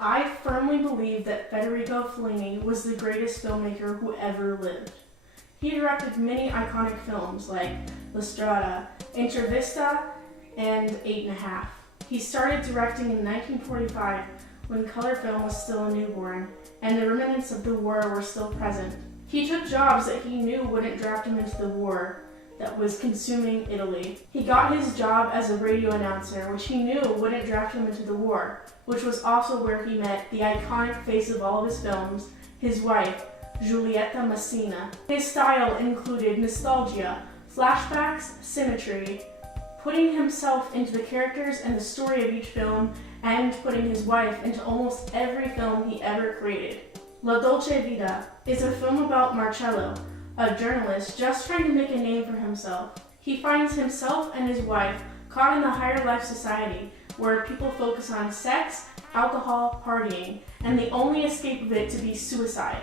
I firmly believe that Federico Fellini was the greatest filmmaker who ever lived. He directed many iconic films like La Strada, Intervista, and 8½. He started directing in 1945 when color film was still a newborn and the remnants of the war were still present. He took jobs that he knew wouldn't draft him into the war that was consuming Italy. He got his job as a radio announcer, which he knew wouldn't draft him into the war, which was also where he met the iconic face of all of his films, his wife, Giulietta Messina. His style included nostalgia, flashbacks, symmetry, putting himself into the characters and the story of each film, and putting his wife into almost every film he ever created. La Dolce Vita is a film about Marcello, a journalist just trying to make a name for himself. He finds himself and his wife caught in the higher life society where people focus on sex, alcohol, partying, and the only escape of it to be suicide.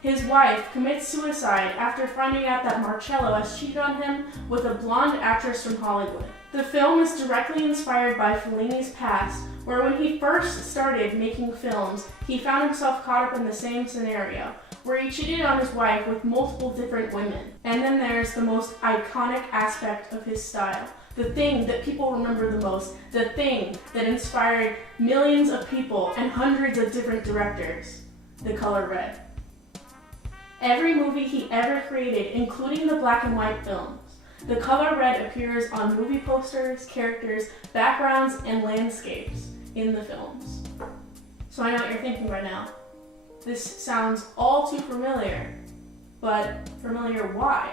His wife commits suicide after finding out that Marcello has cheated on him with a blonde actress from Hollywood. The film is directly inspired by Fellini's past, where when he first started making films, he found himself caught up in the same scenario, where he cheated on his wife with multiple different women. And then there's the most iconic aspect of his style, the thing that people remember the most, the thing that inspired millions of people and hundreds of different directors, the color red. Every movie he ever created, including the black and white films, the color red appears on movie posters, characters, backgrounds, and landscapes in the films. So I know what you're thinking right now. This sounds all too familiar, but familiar why?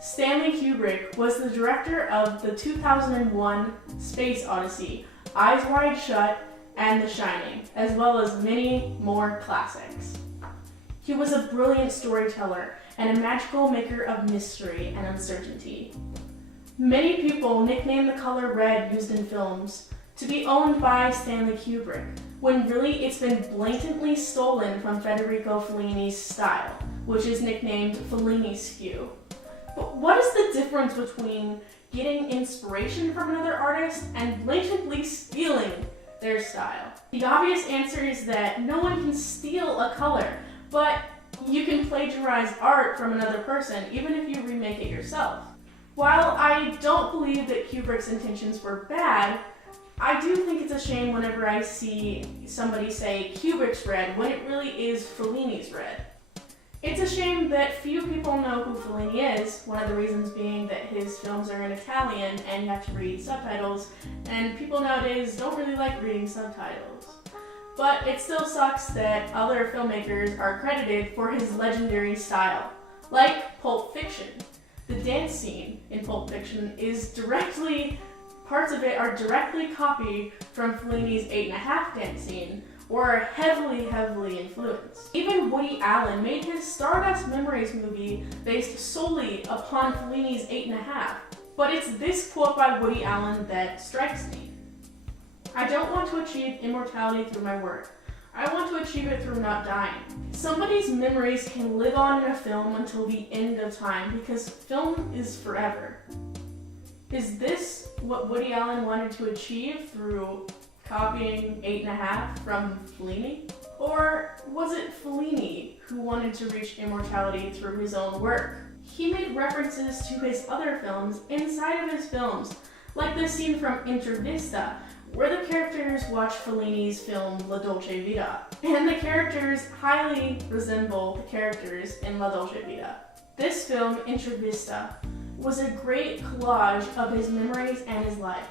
Stanley Kubrick was the director of the 2001 Space Odyssey, Eyes Wide Shut, and The Shining, as well as many more classics. He was a brilliant storyteller and a magical maker of mystery and uncertainty. Many people nickname the color red used in films to be owned by Stanley Kubrick, when really it's been blatantly stolen from Federico Fellini's style, which is nicknamed Fellini's hue. But what is the difference between getting inspiration from another artist and blatantly stealing their style? The obvious answer is that no one can steal a color, but you can plagiarize art from another person, even if you remake it yourself. While I don't believe that Kubrick's intentions were bad, I do think it's a shame whenever I see somebody say Kubrick's red when it really is Fellini's red. It's a shame that few people know who Fellini is, one of the reasons being that his films are in Italian and you have to read subtitles, and people nowadays don't really like reading subtitles. But it still sucks that other filmmakers are credited for his legendary style, like Pulp Fiction. The dance scene in Pulp Fiction is parts of it are directly copied from Fellini's 8½" dance scene, or are heavily influenced. Even Woody Allen made his Stardust Memories movie based solely upon Fellini's 8½. But it's this quote by Woody Allen that strikes me. I don't want to achieve immortality through my work. I want to achieve it through not dying. Somebody's memories can live on in a film until the end of time because film is forever. Is this what Woody Allen wanted to achieve through copying 8½" from Fellini? Or was it Fellini who wanted to reach immortality through his own work? He made references to his other films inside of his films, like the scene from Intervista, where the characters watch Fellini's film La Dolce Vita, and the characters highly resemble the characters in La Dolce Vita. This film, Intervista, was a great collage of his memories and his life.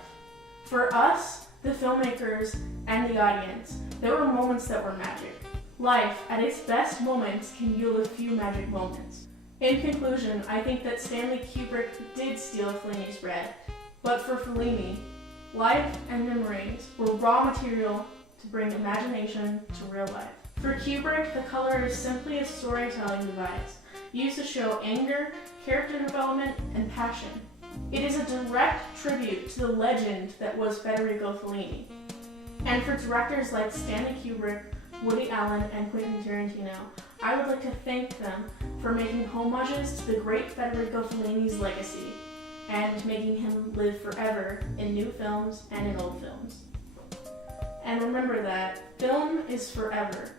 For us, the filmmakers, and the audience, there were moments that were magic. Life, at its best moments, can yield a few magic moments. In conclusion, I think that Stanley Kubrick did steal Fellini's red, but for Fellini, life and memories were raw material to bring imagination to real life. For Kubrick, the color is simply a storytelling device, used to show anger, character development, and passion. It is a direct tribute to the legend that was Federico Fellini. And for directors like Stanley Kubrick, Woody Allen, and Quentin Tarantino, I would like to thank them for making homages to the great Federico Fellini's legacy, and making him live forever in new films and in old films. And remember that film is forever.